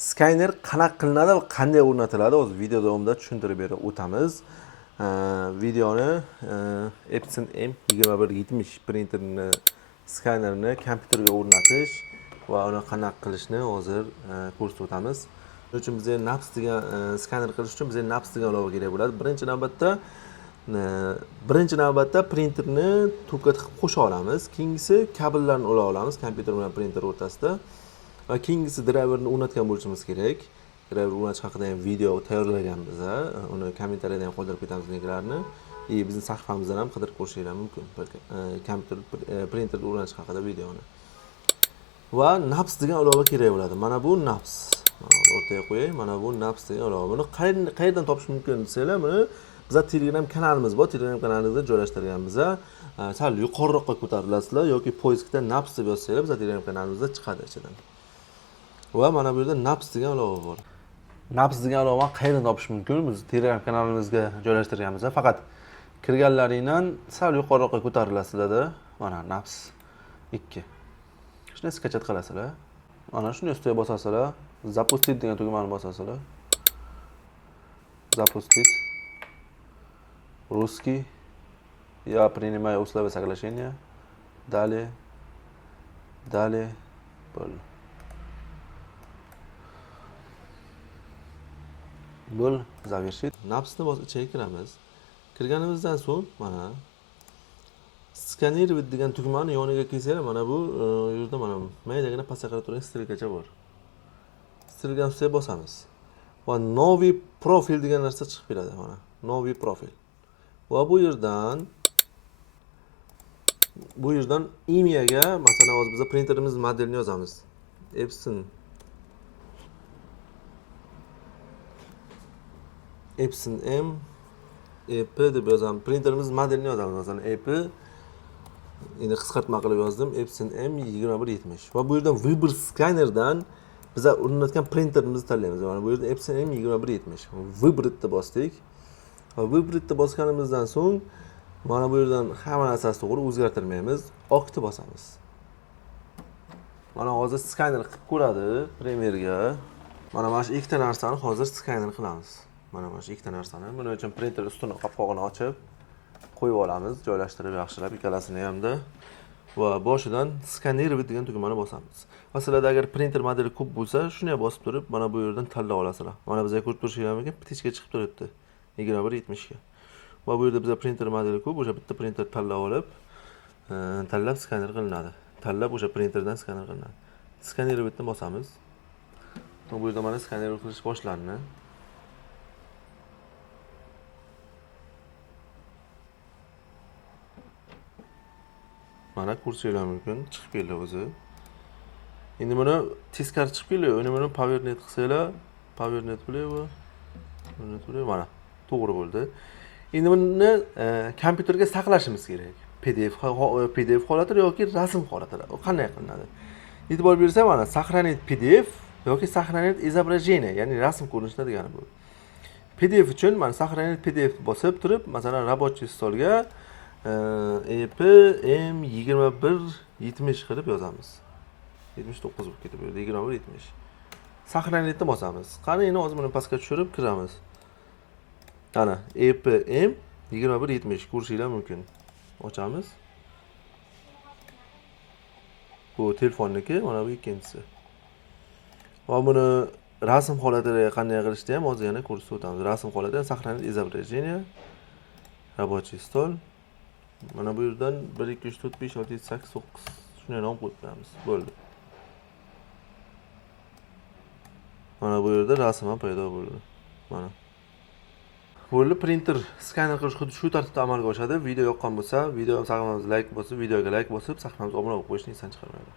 Skaner qanaqa qilinadi va qanday o'rnatiladi hozir video davomida tushuntirib berib o'tamiz. Videoni Epson M2170 printerini skanerini kompyuterga o'rnatish va uni qanaqa qilishni hozir ko'rsatib o'tamiz. Shuning uchun bizga NAPS degan skaner qilish uchun bizga NAPS degan ilova kerak bo'ladi. Birinchi navbatda printerni to'kka tiqib qo'sha olamiz. Keyingisi kabellarni ola olamiz kompyuter bilan printer o'rtasida. Va keyingisi driverni o'rnatgan bo'lishimiz kerak. Driver o'rnatish haqida ham video tayyorlaganmiz. Uni kommentariyada ham qoldirib ketamiz linklarni. Bizning sahifamizdan ham qidirib ko'rishingiz mumkin. Kompyuter printerni o'rnatish haqida videoni. Va NAPS degan ilova kerak bo'ladi. Mana bu NAPS. O'rtaga qo'yay. Mana bu NAPS degan ilova. Buni qayerdan topish mumkin desanglar, buni bizning Telegram kanalimiz bor. Telegram kanalimizda joylashtirganmiz. Sal yuqoriroqqa ko'tarilasizlar yoki poiskda NAPS deb yozsanglar, bizning Telegram kanalimizda chiqadi ichidan. Va mana bu yerda NAPS degan ilova bor. NAPS degan ilovani qayerdan topish mumkin? Biz Telegram kanalimizga joylashtirganmiz. Faqat kirganlaringdan sal yuqoriroqqa ko'tarilasizlar. Mana NAPS 2. Shuni skachat qilasizlar. Mana shuni ustiga bosasizlar. Запустить degan tugmani bosasizlar. Запустить. Русский. Я принимаю условия соглашения. Далее. Bo'l завершить. NAPSni bosib ichiga kiramiz. Kirganimizdan so'ng mana scanner degan tugmani yoniga kelsanglar, mana bu yerda mana maydagina pastga qarab turgan stilgacha bor. Stilgan ustiga bosamiz. Va новый profil degan narsa chiqib keladi mana. Новый profil. Va bu yerdan imyaga, masalan, hozir biz printerimiz modelini yozamiz. Epson M EP deb yozamiz. Printerimiz modelini yozamiz. Masalan, EP endi qisqartma qilib yozdim. Epson M2170. Va bu yerdan выбор skanerdan biz o'rnatgan printerimizni tanlaymiz. Mana bu yerda Epson M2170. Выборni bosdik. Va выборni bosganimizdan so'ng mana bu yerdan hamma narsasi to'g'ri, o'zgartirmaymiz. Okni bosamiz. Mana hozir skaner qilib ko'radi Premierga. Mana shu ikkita narsani hozir skaner qilamiz. Mana shu ikkita narsani. Buning uchun printer ustuni qopqog'ini ochib qo'yib olamiz, joylashtirib yaxshilab ikkalasini hamda va boshidan skaner degan tugmani bosamiz. Masalan, agar printer modeli ko'p bo'lsa, shuni bosib turib, mana bu yerdan tanlab olasizlar. Mana bizga ko'rib turishingiz mumkin, ptichka chiqib turibdi. 2170 ga. Va bu yerda bizga printer modeli ko'p, o'sha bitta printer tanlab olib, tanlab skaner qilinadi. Tanlab o'sha printerdan skaner qilinadi. Skaner bitni bosamiz. Bu yerda mana skaner qilish boshlandi. Mana ko'rsanglar mumkin, chiqib keldi o'zi. Endi buni teskari chiqib keldi. Uni powernet qilsanglar, powernet bo'laydi. Mana to'g'ri bo'ldi. Endi buni kompyuterga saqlashimiz kerak. PDF holatida yoki rasm holatida. U qanday qilinadi? E'tibor bersa, mana сохранить PDF yoki сохранить изображение, ya'ni rasm ko'rinishida degani bu. PDF uchun mana сохранить PDF bosib turib, masalan, рабочий stolga EP M2170 qilib yozamiz. 79 bo'lib ketib berdi, 2170. Сохранitni bosamiz. Qani endi hozir buni pastga tushirib kiramiz. Mana EP M2170 ko'rishinglar mumkin. Ochamiz. Bu telefonniki, mana bu ikkinchisi. Va buni rasm holatida qanday qilishni ham hozir yana ko'rsatib o'tamiz. Rasm holatida сохранить изображение, рабочий стол. Mana bu yerdan 1 2 3 4 5 6 7 8 9 shunday nom qo'yib qo'yamiz. Bo'ldi. Mana bu yerda rasm ham paydo bo'ldi. Mana. Bo'ldi, printer skaner qilish xuddi shu tartibda amalga oshadi. Video yoqqan bo'lsa, video sahifamizga like bosib, videoga like bosib, sahifamizga obuna bo'lib qo'yishni esdan chiqarmaydi.